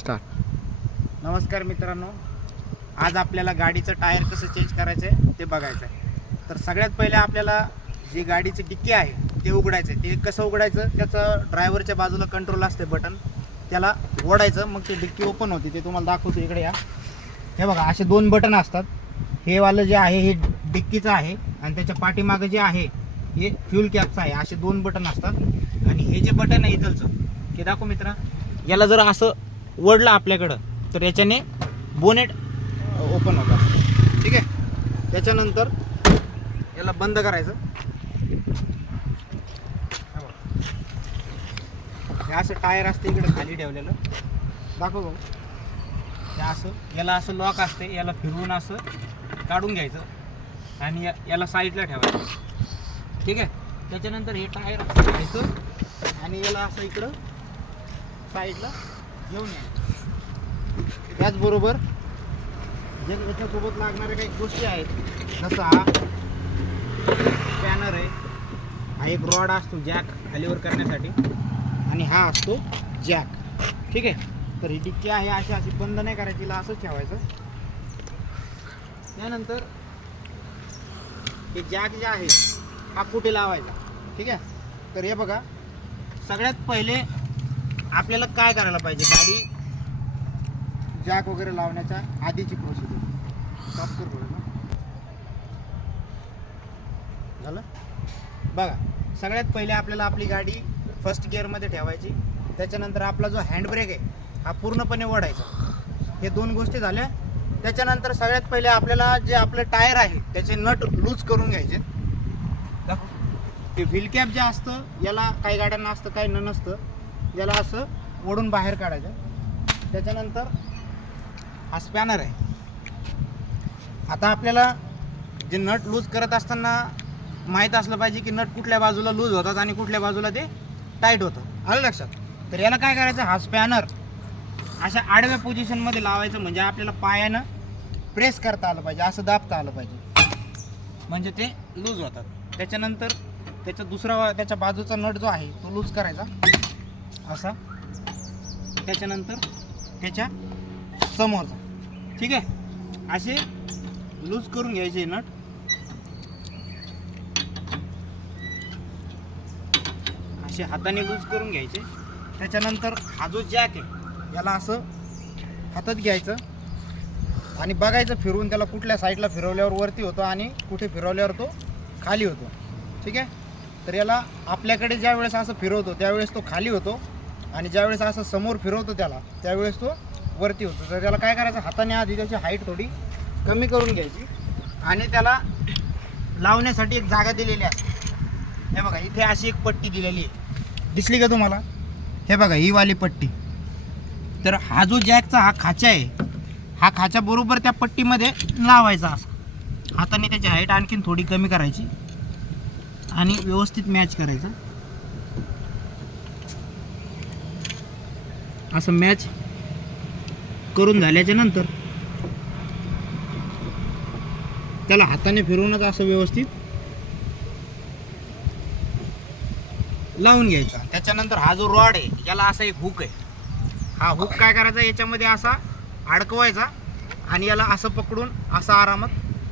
Start. नमस्कार मित्रांनो, आज आपल्याला गाडीचं टायर कसं चेंज करायचं आहे ते बघायचं आहे. तर सगळ्यात पहिले आपल्याला जी गाडीची डिक्की आहे ते उघडायचं आहे. ते कसं उघडायचं, त्याचं ड्रायव्हरच्या बाजूला कंट्रोल असते बटन, त्याला ओढायचं, मग ते डिक्की ओपन होते. ते तुम्हाला दाखवतो, इकडे या. हे बघा, असे दोन बटन असतात. हे वालं जे आहे हे डिक्कीचं आहे आणि त्याच्या पाठीमागं जे आहे हे फ्यूल कॅपचं आहे. असे दोन बटन असतात. आणि हे जे बटन आहे इथलचं, हे दाखव मित्रा, याला जर असं ओढलं आपल्याकडं तर याच्याने बोनेट ओपन होतं. ठीक आहे. त्याच्यानंतर याला बंद करायचं. हे असं टायर असते इकडे खाली ठेवलेलं, दाखव बघू. हे असं, याला असं लॉक असते, याला फिरवून असं काढून घ्यायचं आणि याला साईडला ठेवायचं. ठीक आहे. त्याच्यानंतर हे टायर असं घ्यायचं आणि याला असं इकडं साईडला घेऊन यायचं. त्याचबरोबर जे याच्यासोबत लागणाऱ्या काही गोष्टी आहेत, जसं हा स्पॅनर आहे, हा एक रॉड असतो जॅक खालीवर करण्यासाठी, आणि हा असतो जॅक. ठीक आहे. तर ही डिक्की आहे अशी अशी बंद नाही करायची, तिला असंच ठेवायचं. त्यानंतर हे जॅक जे आहे हा कुठे लावायचा. ठीक आहे. तर हे बघा, सगळ्यात पहिले आपल्याला काय करायला पाहिजे, गाडी जॅक वगैरे लावण्याच्या आधीची प्रोसिजर. स्टॉप कर बरं ना. झालं बघा. सगळ्यात पहिले आपल्याला आपली गाडी फर्स्ट गिअरमध्ये ठेवायची. त्याच्यानंतर आपला जो हँडब्रेक आहे हा पूर्णपणे ओढायचा. हे दोन गोष्टी झाल्या. त्याच्यानंतर सगळ्यात पहिले आपल्याला जे आपलं टायर आहे त्याचे नट लूज करून घ्यायचे. ते व्हील कॅप जे असतं याला काही गाड्यांना असतं, काही नसतं, याला असं ओढून बाहेर काढायचं. त्याच्यानंतर हा स्पॅनर आहे. आता आपल्याला जे नट लूज करत असताना माहीत असलं पाहिजे की नट कुठल्या बाजूला लूज होतात आणि कुठल्या बाजूला ते टाईट होतं. आलं लक्षात. तर याला काय करायचं, हा स्पॅनर अशा आडव्या पोझिशनमध्ये लावायचं, म्हणजे आपल्याला पायानं प्रेस करता आलं पाहिजे, असं दाबता आलं पाहिजे, म्हणजे ते लूज होतात. त्याच्यानंतर त्याचा दुसरा त्याच्या बाजूचा नट जो आहे तो लूज करायचा असा. त्याच्यानंतर त्याच्या समोरचा. ठीक आहे. असे लूज करून घ्यायचे नट. असे हाताने लूज करून घ्यायचे. त्याच्यानंतर हा जो जॅक आहे याला असं हातात घ्यायचं आणि बघायचं फिरवून, त्याला कुठल्या साईडला फिरवल्यावर वरती होतो आणि कुठे फिरवल्यावर तो खाली होतो. ठीक आहे. तर याला आपल्याकडे ज्या वेळेस असं फिरवतो त्यावेळेस तो खाली होतो आणि ज्यावेळेस असं समोर फिरवतो त्याला त्यावेळेस तो वरती होतो. तर त्याला काय करायचं, हाताने आधी त्याची हाईट थोडी कमी करून घ्यायची आणि त्याला लावण्यासाठी एक जागा दिलेली असते. हे बघा, इथे अशी एक पट्टी दिलेली आहे, दिसली का तुम्हाला? हे बघा, ही वाली पट्टी. तर हा जो जॅकचा हा खाचा आहे, हा खाचा बरोबर त्या पट्टीमध्ये लावायचा. असा हाताने त्याची हाईट आणखीन थोडी कमी करायची आणि व्यवस्थित मॅच करायचं. असं मॅच करून झाल्याच्या नंतर त्याला हाताने फिरवूनच असं व्यवस्थित लावून घ्यायचा. त्याच्यानंतर हा जो रॉड आहे याला असा एक हुक आहे. हा हुक काय करायचा, याच्यामध्ये असा अडकवायचा आणि याला असं पकडून असं आरामात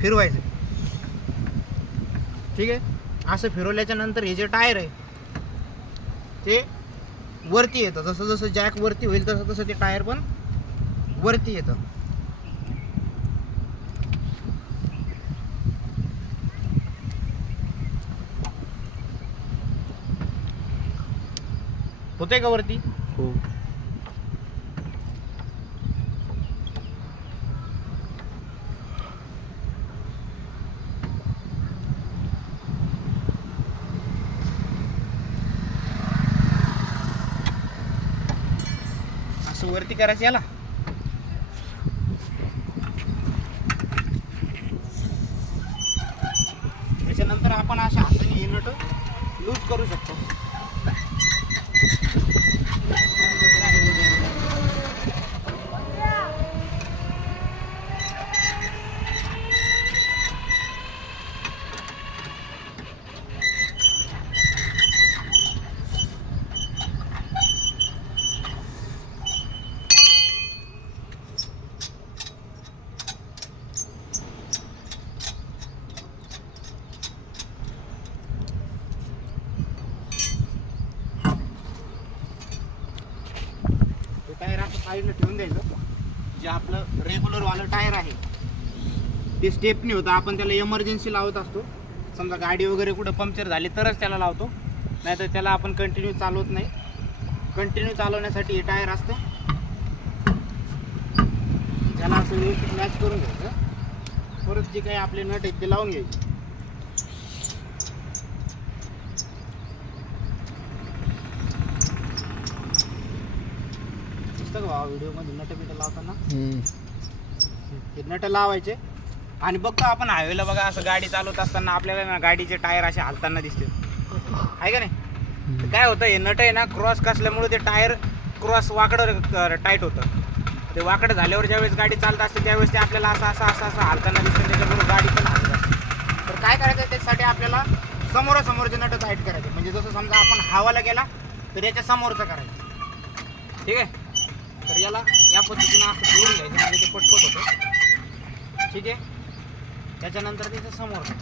फिरवायचं. ठीक आहे. असं फिरवल्याच्या नंतर हे जे टायर आहे ते वरती येतं. जसं जसं जॅक वरती होईल तसं तसं ते टायर पण वरती येतं. होते का वरती? हो. असं वरती करायचं याला. त्याच्यानंतर आपण अशा हाताने हे नट लूज करू शकतो. साईडला ठेवून द्यायचं. जे आपलं रेग्युलरवालं टायर आहे ते स्टेपनी होतं, आपण त्याला इमर्जन्सी लावत असतो. समजा गाडी वगैरे कुठं पंक्चर झाली तरच त्याला लावतो, नाहीतर त्याला आपण कंटिन्यू चालवत नाही. कंटिन्यू चालवण्यासाठी हे टायर असतं, ज्याला असं व्यवस्थित मॅच करून घ्यायचं. परत जे काही आपले नट आहेत ते लावून घ्यायचे. दिसतं का भावा व्हिडिओमध्ये नट बिट लावताना? हे नट लावायचे. आणि बघतो आपण हायवेला बघा, असं गाडी चालवत असताना आपल्याला ना गाडीचे टायर असे हालताना दिसते, आहे का नाही? तर काय होतं, हे नट आहे ना क्रॉस कसल्यामुळे ते टायर क्रॉस वाकडं टाईट होतं. ते वाकडं झाल्यावर ज्यावेळेस गाडी चालत असते त्यावेळेस ते आपल्याला असं असं असं असं हालताना दिसतं, त्याच्याबरोबर गाडी पण हालत असते. तर काय करायचं, त्याच्यासाठी आपल्याला समोरासमोरचे नट टाईट करायचे. म्हणजे जसं समजा आपण हवाला गेला तर याच्या समोरचं करायचं, ठीक आहे? तर याला या पद्धतीनं असं फिरून घ्यायचं, म्हणजे ते पटपट होतं, ठीक आहे? त्याच्यानंतर त्याच्या समोर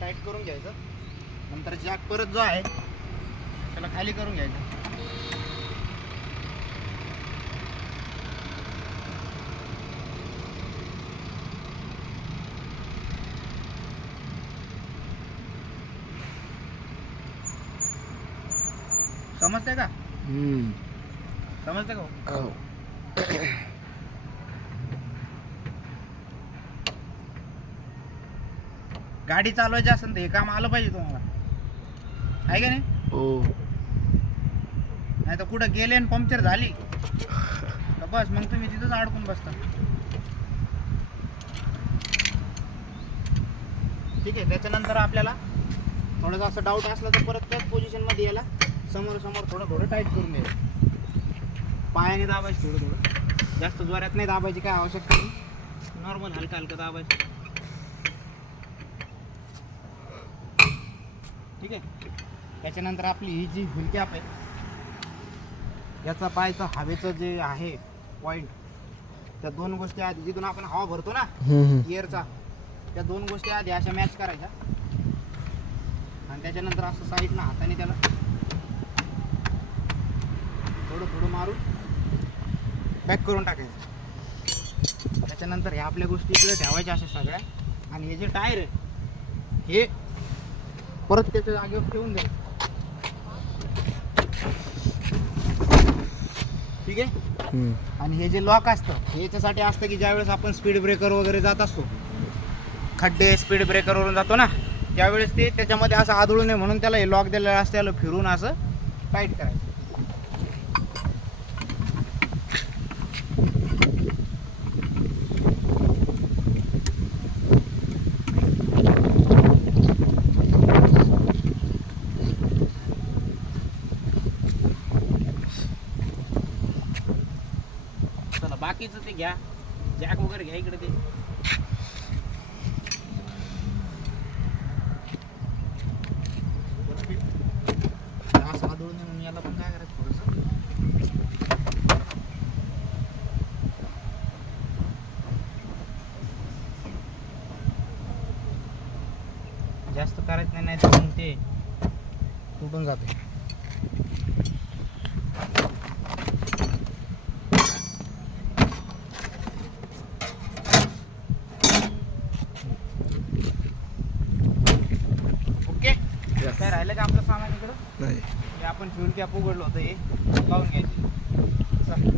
टाईट करून घ्यायचं. नंतर जॅक परत जो आहे त्याला खाली करून घ्यायचं. समजते का? समजते का? गाडी चालवायची असेल तर हे काम आलं पाहिजे तुम्हाला, आहे का नाही? हो. नाही तर कुठं गेले आणि पंक्चर झाली तर बस मग तुम्ही तिथंच अडकून बसता, ठीक आहे? त्याच्यानंतर आपल्याला थोडंसं असं डाऊट असलं तर परत त्याच पोझिशनमध्ये याला समोर समोर थोडं थोडं टाईट करून द्यायचं. पायाने दाबायचं, थोडं थोडं, जास्त जोरात नाही दाबायची, काय आवश्यकता नाही. नॉर्मल हलकं हलकं दाबायचं, ठीक आहे? त्याच्यानंतर आपली ही जी व्हील कॅप आहे, याचा पायचा हवेचं जे आहे पॉईंट, त्या दोन गोष्टी आधी जिथून आपण हवा भरतो ना एअरचा, त्या दोन गोष्टी आधी अशा मॅच करायच्या. आणि त्याच्यानंतर असं साईडनं हाताने त्याला थोडं थोडं मारून पॅक करून टाकायचं. त्याच्यानंतर ह्या आपल्या गोष्टी इकडे ठेवायच्या अशा सगळ्या. आणि हे जे टायर आहे हे परत त्याच्या जागेवर ठेवून द्यायचं, ठीक आहे? आणि हे जे लॉक असतं हे याच्यासाठी असतं की ज्यावेळेस आपण स्पीड ब्रेकर वगैरे जात असतो, खड्डे स्पीड ब्रेकरवरून जातो ना, त्यावेळेस ते त्याच्यामध्ये असं आदळू नये म्हणून त्याला हे लॉक दिलेलं असतं. त्याला फिरून असं टाईट करायचं. बाकीचं ते घ्या, जॅक वगैरे घ्या इकडे. ते असं आदळून म्हणून याला पण काय करायचं, थोडंसं जास्त करायचं नाही, तर मग ते तुटून जाते. काय राहिलं का आपलं सामान इकडं? नाही. आपण फ्युल कॅप उघडलं होतं हे लावून घ्यायचे. चल.